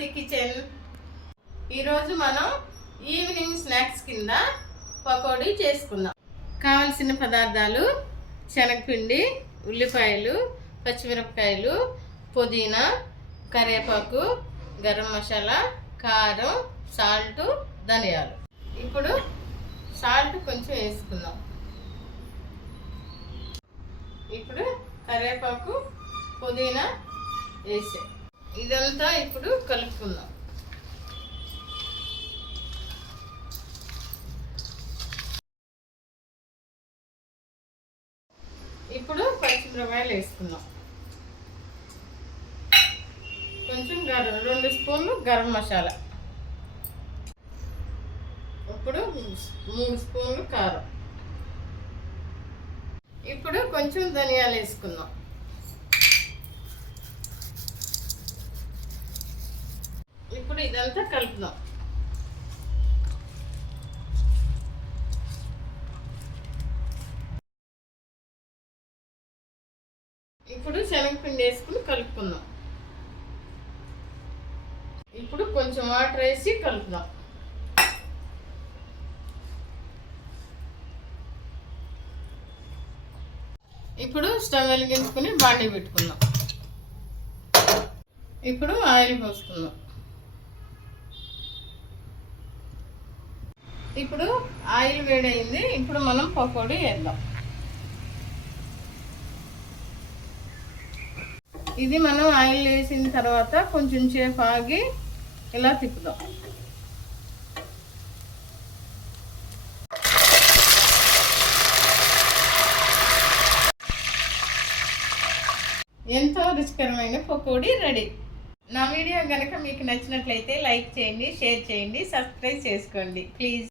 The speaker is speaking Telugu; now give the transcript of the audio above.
జ్యోతి కిచెన్. ఈరోజు మనం ఈవినింగ్ స్నాక్స్ కింద పకోడీ చేసుకుందాం. కావలసిన పదార్థాలు: శనగపిండి, ఉల్లిపాయలు, పచ్చిమిరపకాయలు, పుదీనా, కరివేపాకు, గరం మసాలా, కారం, సాల్ట్, ధనియాలు. ఇప్పుడు సాల్ట్ కొంచెం వేసుకుందాం. ఇప్పుడు కరివేపాకు, పుదీనా వేసే ఇదంతా ఇప్పుడు కలుపుకుందాం. ఇప్పుడు పచ్చిమిరపకాయలు వేసుకుందాం. కొంచెం 2 స్పూన్లు గరం మసాలా. ఇప్పుడు 3 స్పూన్లు కారం. ఇప్పుడు కొంచెం ధనియాలు వేసుకుందాం. ఇప్పుడు ఇదంతా కలుపుదాం. ఇప్పుడు శనగపిండి వేసుకుని కలుపుకుందాం. ఇప్పుడు కొంచెం వాటర్ వేసి కలుపుదాం. ఇప్పుడు స్టవ్ వెలిగించుకుని బాండీ పెట్టుకుందాం. ఇప్పుడు ఆయిల్ పోసుకుందాం. ఇప్పుడు ఆయిల్ వేడైంది. ఇప్పుడు మనం పకోడీ వేద్దాం. ఇది మనం ఆయిల్ వేసిన తర్వాత కొంచెం సేపు ఆగి ఇలా తిప్పుదాం. ఎంతో రుచికరమైన పకోడీ రెడీ. నా వీడియో కనుక మీకు నచ్చినట్లయితే లైక్ చేయండి, షేర్ చేయండి, సబ్స్క్రైబ్ చేసుకోండి ప్లీజ్.